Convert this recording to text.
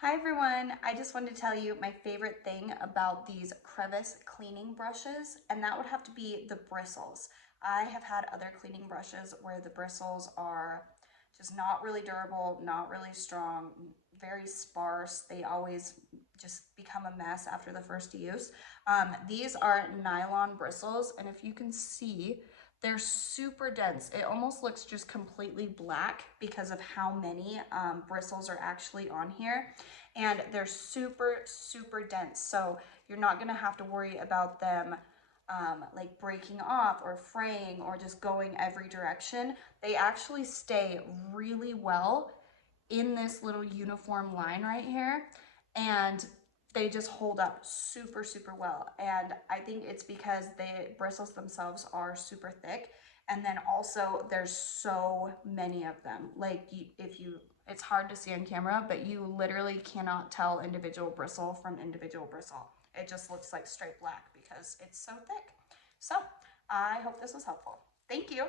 Hi everyone, I just wanted to tell you my favorite thing about these crevice cleaning brushes, and that would have to be the bristles. I have had other cleaning brushes where the bristles are just not really durable, not really strong, very sparse. They always just become a mess after the first use. These are nylon bristles, and if you can see, they're super dense. It almost looks just completely black because of how many bristles are actually on here. And they're super, super dense. So you're not gonna have to worry about them like breaking off or fraying or just going every direction. They actually stay really well in this little uniform line right here. And they just hold up super, super well. And I think it's because the bristles themselves are super thick. And then also there's so many of them. Like it's hard to see on camera, but you literally cannot tell individual bristle from individual bristle. It just looks like straight black because it's so thick. So I hope this was helpful. Thank you.